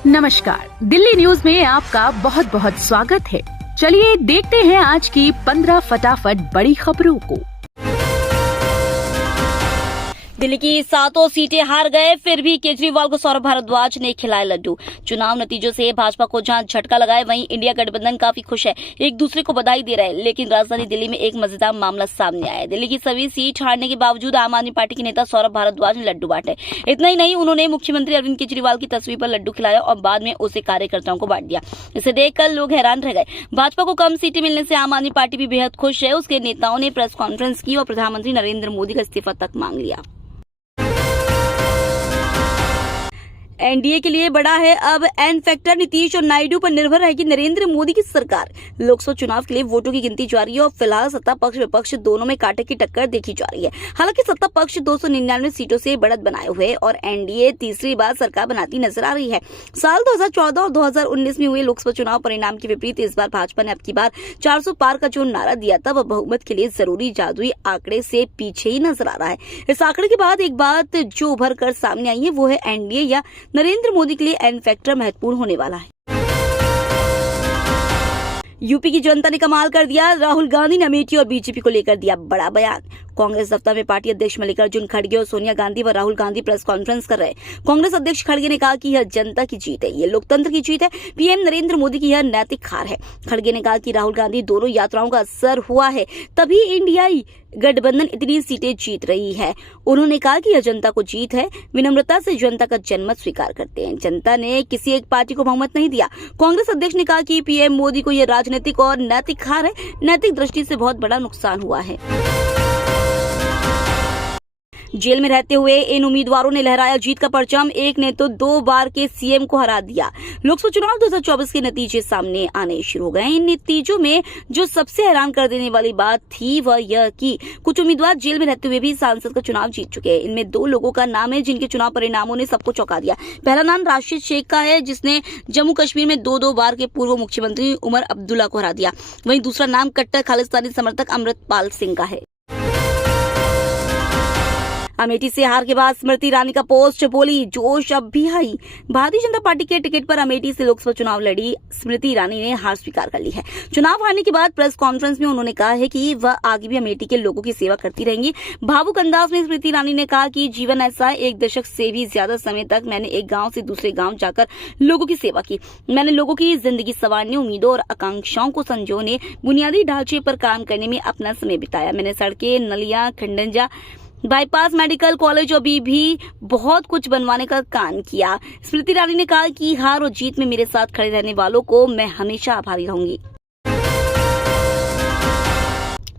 नमस्कार, दिल्ली न्यूज में आपका बहुत बहुत स्वागत है। चलिए देखते हैं आज की 15 फटाफट बड़ी खबरों को। दिल्ली की 7 सीटें हार गए, फिर भी केजरीवाल को सौरभ भारद्वाज ने खिलाए लड्डू। चुनाव नतीजों से भाजपा को जहां झटका लगाए, वहीं इंडिया गठबंधन काफी खुश है, एक दूसरे को बधाई दे रहे हैं। लेकिन राजधानी दिल्ली में एक मजेदार मामला सामने आया है। दिल्ली की सभी सीट हारने के बावजूद आम आदमी पार्टी के नेता सौरभ भारद्वाज ने लड्डू बांटे। इतना ही नहीं, उन्होंने मुख्यमंत्री अरविंद केजरीवाल की तस्वीर पर लड्डू खिलाया और बाद में उसे कार्यकर्ताओं को बांट दिया। इसे देखकर लोग हैरान रह गए। भाजपा को कम सीटें मिलने से आम आदमी पार्टी भी बेहद खुश है। उसके नेताओं ने प्रेस कॉन्फ्रेंस की और प्रधानमंत्री नरेंद्र मोदी का इस्तीफा तक मांग लिया। एनडीए के लिए बड़ा है अब एन फैक्टर। नीतीश और नायडू पर निर्भर रहेगी नरेंद्र मोदी की सरकार। लोकसभा चुनाव के लिए वोटों की गिनती जारी है और फिलहाल सत्ता पक्ष विपक्ष दोनों में कांटे की टक्कर देखी जा रही है। हालांकि सत्ता पक्ष 299 सीटों से बढ़त बनाए हुए और एनडीए तीसरी बार सरकार बनाती नजर आ रही है। साल 2014 और 2019 में हुए लोकसभा चुनाव परिणाम के विपरीत इस बार भाजपा ने अब की बार 400 पार का जो नारा दिया था, वह बहुमत के लिए जरूरी जादुई आंकड़े से पीछे ही नजर आ रहा है। इस आंकड़े के बाद एक बात जो उभर कर सामने आई है, वो है एनडीए या नरेंद्र मोदी के लिए एन फैक्टर महत्वपूर्ण होने वाला है। यूपी की जनता ने कमाल कर दिया। राहुल गांधी ने अमेठी और बीजेपी को लेकर दिया बड़ा बयान। कांग्रेस दफ्तर में पार्टी अध्यक्ष मल्लिकार्जुन खड़गे और सोनिया गांधी व राहुल गांधी प्रेस कॉन्फ्रेंस कर रहे। कांग्रेस अध्यक्ष खड़गे ने कहा कि यह जनता की जीत है, ये लोकतंत्र की जीत है, पीएम नरेंद्र मोदी की यह नैतिक हार है। खड़गे ने कहा कि राहुल गांधी दोनों यात्राओं का असर हुआ है, तभी इंडियाई गठबंधन इतनी सीटें जीत रही है। उन्होंने कहा कि यह जनता को जीत है, विनम्रता से जनता का जनमत स्वीकार करते हैं। जनता ने किसी एक पार्टी को बहुमत नहीं दिया। कांग्रेस अध्यक्ष ने कहा कि पीएम मोदी को यह राजनीतिक और नैतिक हार है, नैतिक दृष्टि से बहुत बड़ा नुकसान हुआ है। जेल में रहते हुए इन उम्मीदवारों ने लहराया जीत का परचम। एक ने तो 2 बार के सीएम को हरा दिया। लोकसभा चुनाव 2024 के नतीजे सामने आने शुरू हो गए। इन नतीजों में जो सबसे हैरान कर देने वाली बात थी, वह यह कि कुछ उम्मीदवार जेल में रहते हुए भी सांसद का चुनाव जीत चुके हैं। इनमें 2 लोगों का नाम है जिनके चुनाव परिणामों ने सबको चौंका दिया। पहला नाम राशिद शेख का है, जिसने जम्मू कश्मीर में 2 बार के पूर्व मुख्यमंत्री उमर अब्दुल्ला को हरा दिया। वहीं दूसरा नाम कट्टर खालिस्तानी समर्थक अमृतपाल सिंह का है। अमेठी से हार के बाद स्मृति ईरानी का पोस्ट, बोली जोश अब भी आई। भारतीय जनता पार्टी के टिकट पर अमेठी से लोकसभा चुनाव लड़ी स्मृति ईरानी ने हार स्वीकार कर ली है। चुनाव हारने के बाद प्रेस कॉन्फ्रेंस में उन्होंने कहा है कि वह आगे भी अमेठी के लोगों की सेवा करती रहेंगी। भावुक अंदाज में स्मृति ईरानी ने कहा कि जीवन ऐसा है, 1 दशक से भी ज्यादा समय तक मैंने एक गांव से दूसरे गांव जाकर लोगों की सेवा की। मैंने लोगों की जिंदगी संवारने, उम्मीदों और आकांक्षाओं को संजोने, बुनियादी ढांचे पर काम करने में अपना समय बिताया। मैंने सड़कें, नलियां, खंडंजा, बाईपास, मेडिकल कॉलेज अभी भी बहुत कुछ बनवाने का काम किया। स्मृति ईरानी ने कहा कि हार और जीत में मेरे साथ खड़े रहने वालों को मैं हमेशा आभारी रहूंगी।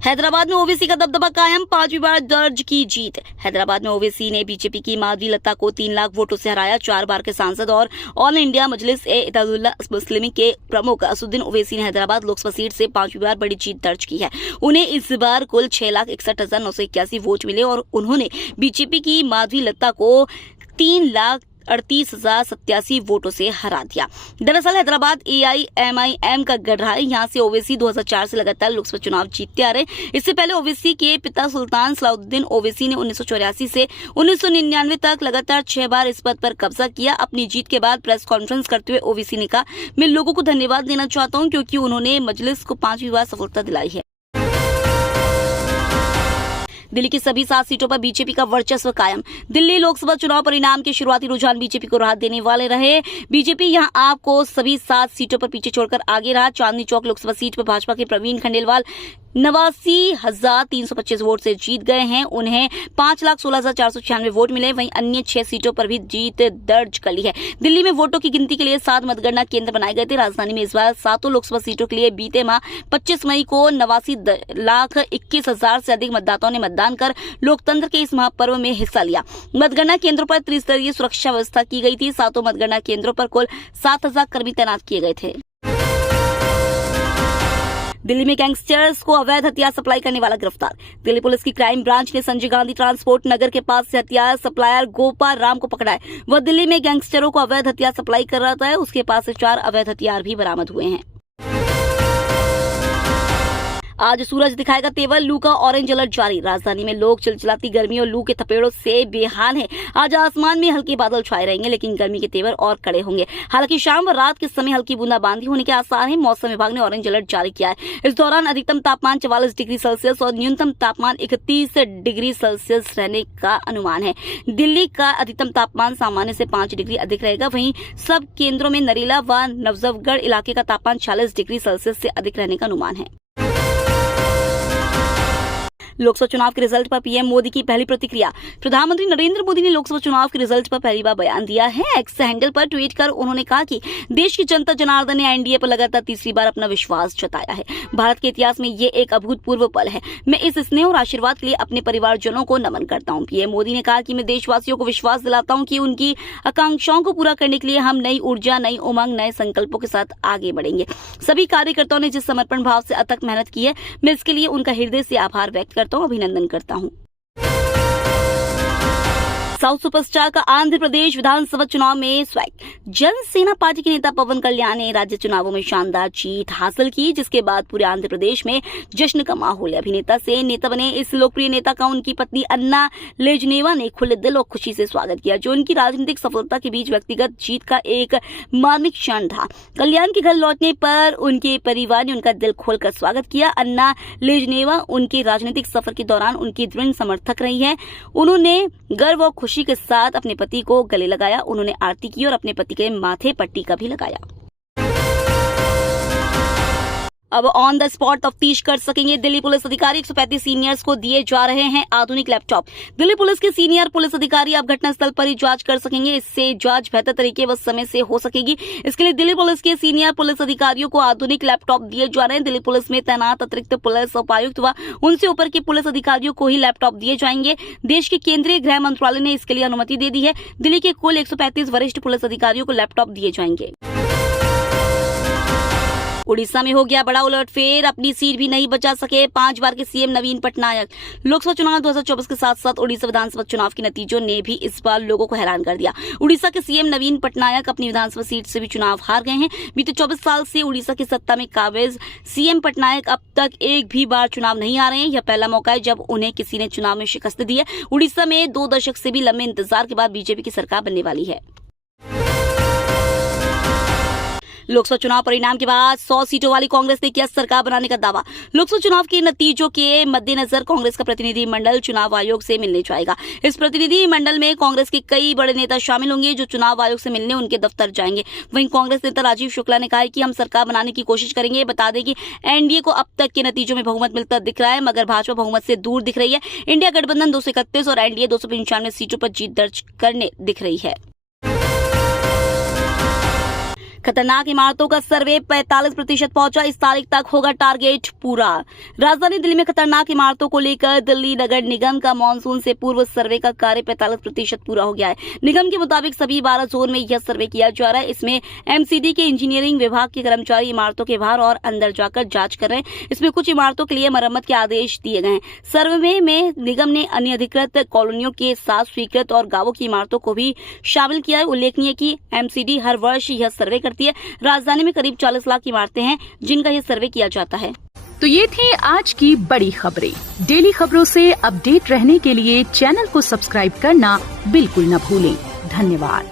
हैदराबाद में ओवैसी का दबदबा कायम, 5वीं बार दर्ज की जीत। हैदराबाद में ओवैसी ने बीजेपी की माधवी लता को 3 लाख वोटों से हराया। 4 बार के सांसद और ऑल इंडिया मजलिस-ए-इत्तेहादुल मुस्लिमीन के प्रमुख असदुद्दीन ओवैसी ने हैदराबाद लोकसभा सीट से 5वीं बार बड़ी जीत दर्ज की है। उन्हें इस बार कुल 6,61,981 वोट मिले और उन्होंने बीजेपी की माधवी लता को 3,38,087 वोटों से हरा दिया। दरअसल हैदराबाद AIMIM का गढ़ है। यहाँ से ओवैसी 2004 से लगातार लोकसभा चुनाव जीतते आ रहे। इससे पहले ओवैसी के पिता सुल्तान सलाउद्दीन ओवैसी ने 1984 से 1999 तक लगातार 6 बार इस पद पर कब्जा किया। अपनी जीत के बाद प्रेस कॉन्फ्रेंस करते हुए ओवैसी ने कहा, मैं लोगों को धन्यवाद देना चाहता हूँ क्योंकि उन्होंने मजलिस को 5वीं बार सफलता दिलाई है। दिल्ली की सभी 7 सीटों पर बीजेपी का वर्चस्व कायम। दिल्ली लोकसभा चुनाव परिणाम के शुरुआती रुझान बीजेपी को राहत देने वाले रहे। बीजेपी यहां आपको सभी 7 सीटों पर पीछे छोड़कर आगे रहा। चांदनी चौक लोकसभा सीट पर भाजपा के प्रवीण खंडेलवाल 89,325 वोट से जीत गए हैं। उन्हें 5,16,496 वोट मिले। वहीं अन्य 6 सीटों पर भी जीत दर्ज कर ली है। दिल्ली में वोटों की गिनती के लिए 7 मतगणना केंद्र बनाए गए थे। राजधानी में इस बार 7 लोकसभा सीटों के लिए बीते माह 25 मई को 89,21,000 से अधिक मतदाताओं ने मतदान कर लोकतंत्र के इस महापर्व में हिस्सा लिया। मतगणना केंद्रों पर त्रिस्तरीय सुरक्षा व्यवस्था की गई थी। 7 मतगणना केंद्रों पर कुल 7,000 कर्मी तैनात किए गए थे। दिल्ली में गैंगस्टर्स को अवैध हथियार सप्लाई करने वाला गिरफ्तार। दिल्ली पुलिस की क्राइम ब्रांच ने संजय गांधी ट्रांसपोर्ट नगर के पास से हथियार सप्लायर गोपाल राम को पकड़ा है। वह दिल्ली में गैंगस्टरों को अवैध हथियार सप्लाई कर रहा था। उसके पास से 4 अवैध हथियार भी बरामद हुए हैं। आज सूरज दिखाएगा तेवर, लू का ऑरेंज अलर्ट जारी। राजधानी में लोग चिलचिलाती गर्मी और लू के थपेड़ों से बेहाल हैं। आज आसमान में हल्के बादल छाए रहेंगे, लेकिन गर्मी के तेवर और कड़े होंगे। हालांकि शाम व रात के समय हल्की बूंदाबांदी होने के आसार हैं। मौसम विभाग ने ऑरेंज अलर्ट जारी किया है। इस दौरान अधिकतम तापमान 44 डिग्री सेल्सियस और न्यूनतम तापमान 31 डिग्री सेल्सियस रहने का अनुमान है। दिल्ली का अधिकतम तापमान सामान्य से 5 डिग्री अधिक रहेगा। वहीं सब केंद्रों में नरेला व नवजगढ़ इलाके का तापमान 46 डिग्री सेल्सियस से अधिक रहने का अनुमान है। लोकसभा चुनाव के रिजल्ट पर पीएम मोदी की पहली प्रतिक्रिया। प्रधानमंत्री नरेंद्र मोदी ने लोकसभा चुनाव के रिजल्ट पर पहली बार बयान दिया है। एक्स हैंडल पर ट्वीट कर उन्होंने कहा कि देश की जनता जनार्दन ने एनडीए पर लगातार तीसरी बार अपना विश्वास जताया है। भारत के इतिहास में ये एक अभूतपूर्व पल है। मैं इस स्नेह और आशीर्वाद के लिए अपने परिवारजनों को नमन करता हूँ। पीएम मोदी ने कहा कि मैं देशवासियों को विश्वास दिलाता हूँ कि उनकी आकांक्षाओं को पूरा करने के लिए हम नई ऊर्जा, नई उमंग, नए संकल्पों के साथ आगे बढ़ेंगे। सभी कार्यकर्ताओं ने जिस समर्पण भाव से अथक मेहनत की है, मैं इसके लिए उनका हृदय से आभार व्यक्त करता हूँ, अभिनंदन करता हूं। साउथ सुपरस्टार का आंध्र प्रदेश विधानसभा चुनाव में स्वैग। जनसेना पार्टी के नेता पवन कल्याण ने राज्य चुनावों में शानदार जीत हासिल की, जिसके बाद पूरे आंध्र प्रदेश में जश्न का माहौल है। अभिनेता से नेता बने इस लोकप्रिय नेता का उनकी पत्नी अन्ना लेजनेवा ने खुले दिल और खुशी से स्वागत किया, जो उनकी राजनीतिक सफलता के बीच व्यक्तिगत जीत का एक मार्मिक क्षण था। कल्याण के घर लौटने पर उनके परिवार ने उनका दिल खोलकर स्वागत किया। अन्ना लेजनेवा उनके राजनीतिक सफर के दौरान उनकी दृढ़ समर्थक रही है। उन्होंने गर्व और खुशी के साथ अपने पति को गले लगाया। उन्होंने आरती की और अपने पति के माथे पर टीका भी लगाया। अब ऑन द स्पॉट तफ्तीश कर सकेंगे दिल्ली पुलिस अधिकारी। 135 सीनियर्स को दिए जा रहे हैं आधुनिक लैपटॉप। दिल्ली पुलिस के सीनियर पुलिस अधिकारी अब घटनास्थल पर ही जांच कर सकेंगे। इससे जांच बेहतर तरीके व समय से हो सकेगी। इसके लिए दिल्ली पुलिस के सीनियर पुलिस अधिकारियों को आधुनिक लैपटॉप दिए जा रहे हैं। दिल्ली पुलिस में तैनात अतिरिक्त पुलिस उपायुक्त व उनसे ऊपर के पुलिस अधिकारियों को ही लैपटॉप दिए जाएंगे। देश के केंद्रीय गृह मंत्रालय ने इसके लिए अनुमति दे दी है। दिल्ली के कुल 135 वरिष्ठ पुलिस अधिकारियों को लैपटॉप दिए जाएंगे। उड़ीसा में हो गया बड़ा उलटफेर, अपनी सीट भी नहीं बचा सके 5 बार के सीएम नवीन पटनायक। लोकसभा चुनाव 2024 के साथ साथ उड़ीसा विधानसभा चुनाव के नतीजों ने भी इस बार लोगों को हैरान कर दिया। उड़ीसा के सीएम नवीन पटनायक अपनी विधानसभा सीट से भी चुनाव हार गए हैं। बीते 24 साल से उड़ीसा की सत्ता में काबिज सीएम पटनायक अब तक एक भी बार चुनाव नहीं हारे हैं। यह पहला मौका है जब उन्हें किसी ने चुनाव में शिकस्त दी है। उड़ीसा में 2 दशक से भी लंबे इंतजार के बाद बीजेपी की सरकार बनने वाली है। लोकसभा चुनाव परिणाम के बाद 100 सीटों वाली कांग्रेस ने किया सरकार बनाने का दावा। लोकसभा चुनाव के नतीजों के मद्देनजर कांग्रेस का प्रतिनिधि मंडल चुनाव आयोग से मिलने जाएगा। इस प्रतिनिधि मंडल में कांग्रेस के कई बड़े नेता शामिल होंगे, जो चुनाव आयोग से मिलने उनके दफ्तर जाएंगे। वहीं कांग्रेस नेता राजीव शुक्ला ने कहा है कि हम सरकार बनाने की कोशिश करेंगे। बता दें कि एनडीए को अब तक के नतीजों में बहुमत मिलता दिख रहा है, मगर भाजपा बहुमत से दूर दिख रही है। इंडिया गठबंधन 231 और एनडीए 295 सीटों पर जीत दर्ज करने दिख रही है। खतरनाक इमारतों का सर्वे 45% पहुंचा। इस तारीख तक होगा टारगेट पूरा। राजधानी दिल्ली में खतरनाक इमारतों को लेकर दिल्ली नगर निगम का मानसून से पूर्व सर्वे का कार्य 45% पूरा हो गया है। निगम के मुताबिक सभी 12 जोन में यह सर्वे किया जा रहा है। इसमें एमसीडी के इंजीनियरिंग विभाग के कर्मचारी इमारतों के बाहर और अंदर जाकर जांच कर रहे हैं। इसमें कुछ इमारतों के लिए मरम्मत के आदेश दिए गए हैं। सर्वे में निगम ने अन्य अधिकृत कॉलोनियों के साथ स्वीकृत और गांवों की इमारतों को भी शामिल किया है। उल्लेखनीय कि एमसीडी हर वर्ष यह सर्वे करती है। राजधानी में करीब 40 लाख इमारतें हैं जिनका यह सर्वे किया जाता है। तो ये थी आज की बड़ी खबरें। डेली खबरों से अपडेट रहने के लिए चैनल को सब्सक्राइब करना बिल्कुल न भूलें। धन्यवाद।